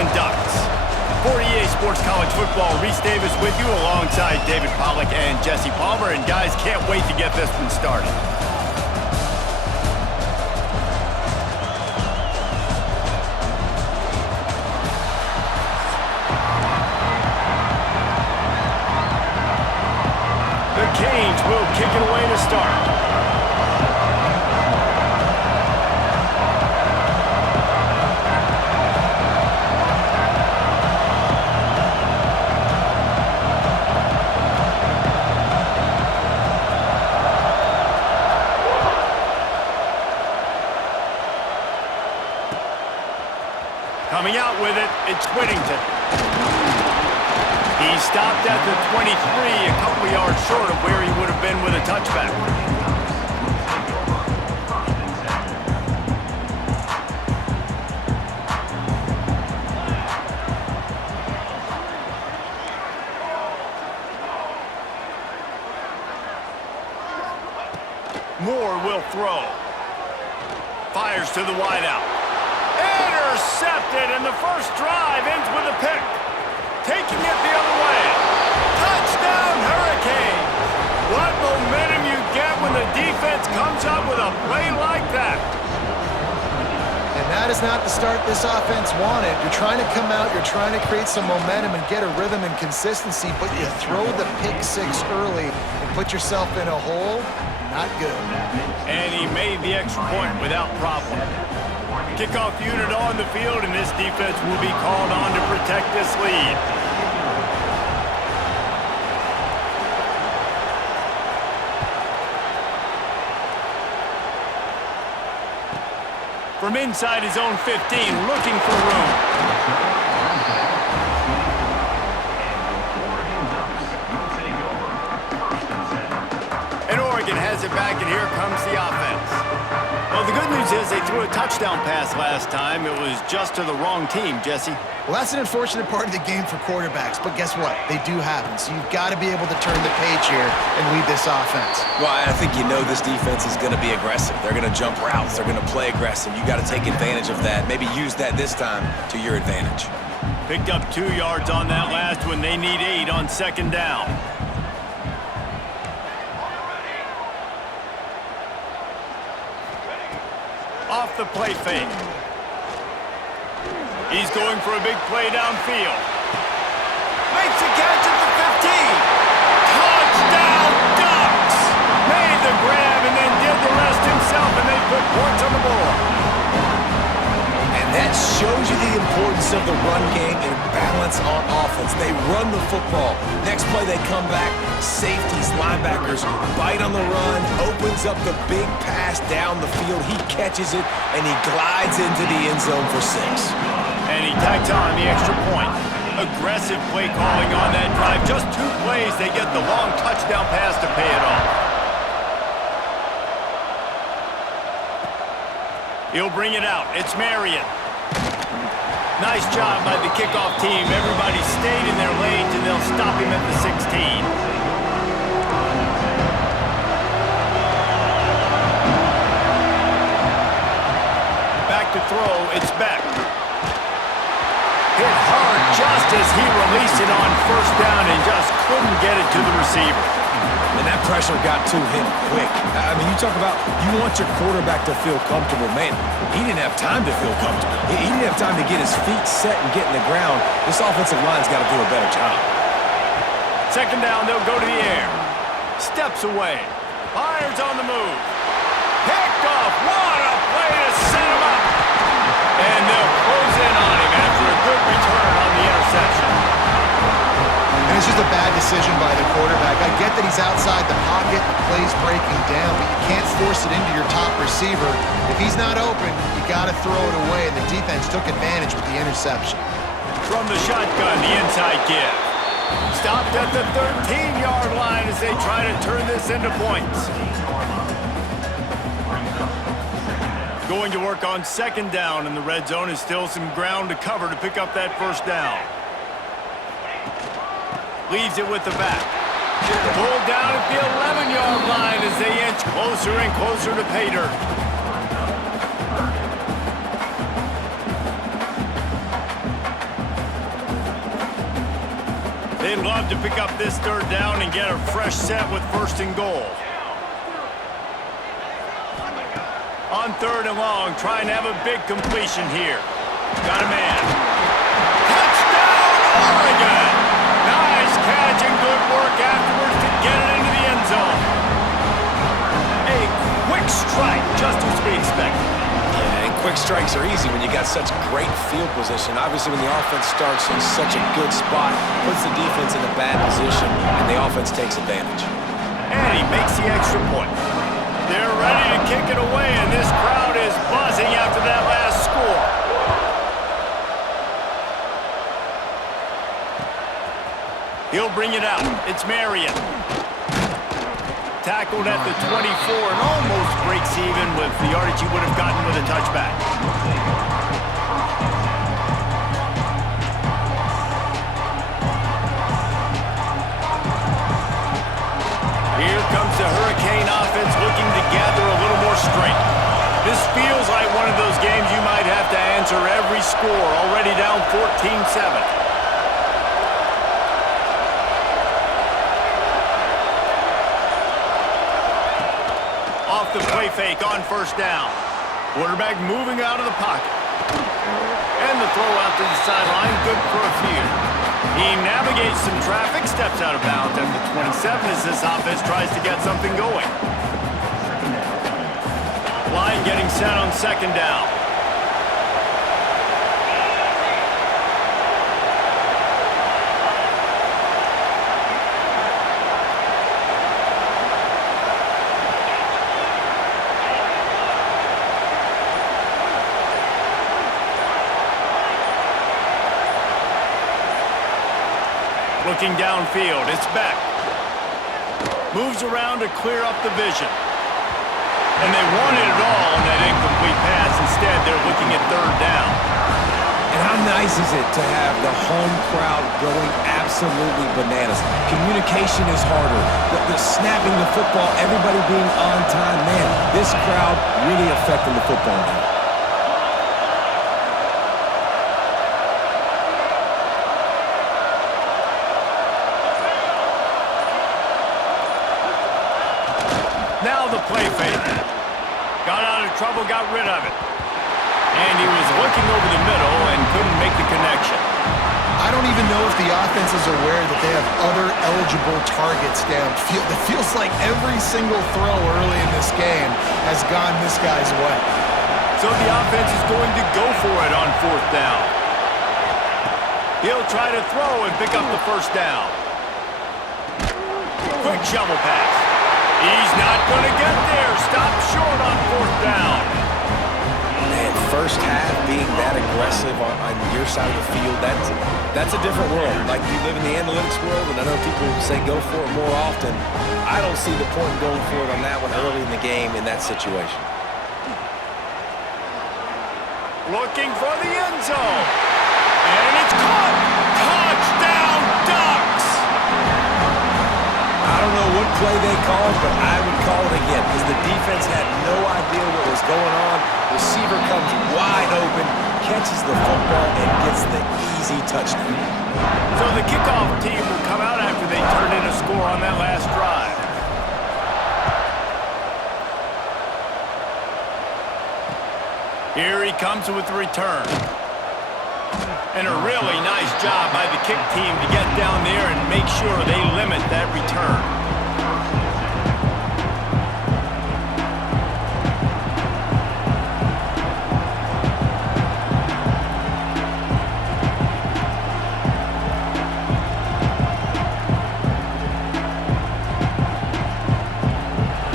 Oregon Ducks. For EA Sports College Football, Reese Davis with you alongside David Pollack and Jesse Palmer. And guys, can't wait to get this one started. The Canes will kick it away to start. Coming out with it, it's Whittington. He stopped at the 23, a couple of yards short of where he would have been with a touchback. Moore will throw. Fires to the wideout. Intercepted, and the first drive ends with a pick. Taking it the other way. Touchdown, Hurricanes! What momentum you get when the defense comes up with a play like that. And that is not the start this offense wanted. You're trying to come out, you're trying to create some momentum and get a rhythm and consistency, but you throw the pick six early and put yourself in a hole. Not good. And he made the extra point without problem. Kickoff unit on the field, and this defense will be called on to protect this lead. From inside his own 15, looking for room. And Oregon has it back, and here comes the offense. Well, the good news is they threw a touchdown pass last time. It was just to the wrong team, Jesse. Well, that's an unfortunate part of the game for quarterbacks, but guess what? They do happen, so you've got to be able to turn the page here and lead this offense. Well, I think you know this defense is going to be aggressive. They're going to jump routes. They're going to play aggressive. You got to take advantage of that. Maybe use that this time to your advantage. Picked up 2 yards on that last one. They need 8 on second down. Off the play fake. He's going for a big play downfield. Makes the catch at the 15. Touchdown Ducks! Made the grab and then did the rest himself, and they put points on the board. And that shows you the importance of the run game and balance on offense. They run the football. Next play they come back. Safeties, linebackers bite on the run, opens up the big pass down the field. He catches it, and he glides into the end zone for 6. And he tacks on the extra point. Aggressive play calling on that drive. Just 2 plays, they get the long touchdown pass to pay it off. He'll bring it out. It's Marion. Nice job by the kickoff team. Everybody stayed in their lanes, and they'll stop him at the 16. To throw, it's Beck. Hit hard just as he released it on first down and just couldn't get it to the receiver. And that pressure got to him quick. I mean, you talk about you want your quarterback to feel comfortable. Man, he didn't have time to feel comfortable. He didn't have time to get his feet set and get in the ground. This offensive line's got to do a better job. Second down, they'll go to the air. Steps away. Fires on the move. Picked off. What a play to set him up. And they'll close in on him after a good return on the interception. And it's just a bad decision by the quarterback. I get that he's outside the pocket, the play's breaking down, but you can't force it into your top receiver. If he's not open, you got to throw it away, and the defense took advantage with the interception. From the shotgun, the inside give. Stopped at the 13-yard line as they try to turn this into points. Going to work on second down, and the red zone is still some ground to cover to pick up that first down. Leaves it with the back. Pulled down at the 11-yard line as they inch closer and closer to pay dirt. They'd love to pick up this third down and get a fresh set with first and goal. On third and long, trying to have a big completion here. Got a man. Touchdown, Oregon! Nice catch and good work afterwards to get it into the end zone. A quick strike, just as we expected. Yeah, and quick strikes are easy when you got such great field position. Obviously, when the offense starts in such a good spot, puts the defense in a bad position, and the offense takes advantage. And he makes the extra point. They're ready to kick it away, and this crowd is buzzing after that last score. He'll bring it out. It's Marion. Tackled at the 24 and almost breaks even with the yardage he would have gotten with a touchback. Here comes the Hurricane offense looking to gather a little more strength. This feels like one of those games you might have to answer every score, already down 14-7. Off the play fake on first down. Quarterback moving out of the pocket. And the throw out to the sideline, good for a few. He navigates some traffic, steps out of bounds at the 27 as this offense tries to get something going. Line getting set on second down. Looking downfield, it's Beck. Moves around to clear up the vision. And they wanted it all on that incomplete pass. Instead, they're looking at third down. And how nice is it to have the home crowd going absolutely bananas? Communication is harder. The snapping the football, everybody being on time. Man, this crowd really affecting the football game. Now the play fake. Got out of trouble, got rid of it. And he was looking over the middle and couldn't make the connection. I don't even know if the offense is aware that they have other eligible targets downfield. It feels like every single throw early in this game has gone this guy's way. So the offense is going to go for it on fourth down. He'll try to throw and pick up the first down. Quick shovel pass. He's not going to get there. Stop short on fourth down. Man, first half being that aggressive on your side of the field, that's a different world. Like, you live in the analytics world, and I know people say go for it more often. I don't see the point in going for it on that one early in the game in that situation. Looking for the end zone. And it's caught. Touchdown, Ducks! I don't know what play they called, but I would call it again because the defense had no idea what was going on. Receiver comes wide open, catches the football, and gets the easy touchdown. So the kickoff team will come out after they turned in a score on that last drive. Here he comes with the return. And a really nice job by the kick team to get down there and make sure they limit that return.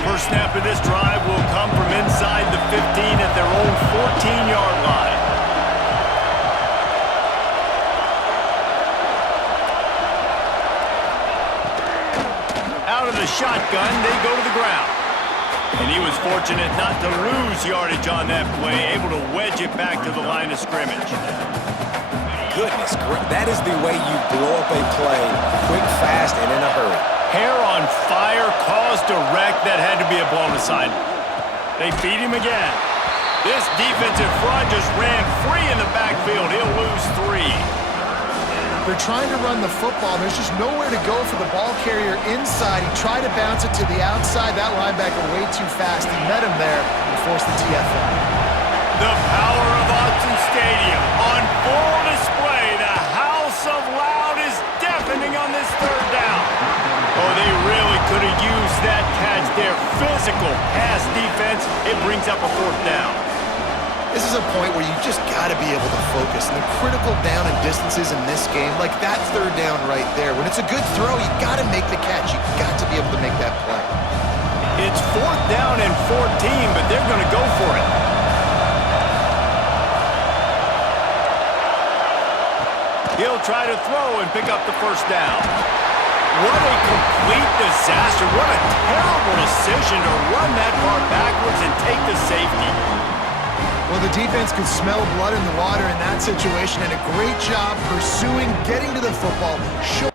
First snap of this drive will come from inside the 15 at their own 14-yard line. Out of the shotgun, they go to the ground. And he was fortunate not to lose yardage on that play, able to wedge it back to the line of scrimmage. Goodness, that is the way you blow up a play, quick, fast, and in a hurry. Hair on fire, caused a wreck that had to be a blown assignment. They feed him again. This defensive front just ran free in the backfield. He'll lose 3. They're trying to run the football. There's just nowhere to go for the ball carrier inside. He tried to bounce it to the outside. That linebacker way too fast. He met him there and forced the TFL. The power of Autzen Stadium on full display. The house of loud is deafening on this third down. Oh, they really could have used that catch there. Physical pass defense. It brings up a fourth down. This is a point where you just got to be able to focus. And the critical down and distances in this game, like that third down right there. When it's a good throw, you got to make the catch. You got to be able to make that play. It's fourth down and 14, but they're going to go for it. He'll try to throw and pick up the first down. What a complete disaster. What a terrible decision to run that far backwards and take the safety. Well, the defense could smell blood in the water in that situation, and a great job pursuing, getting to the football.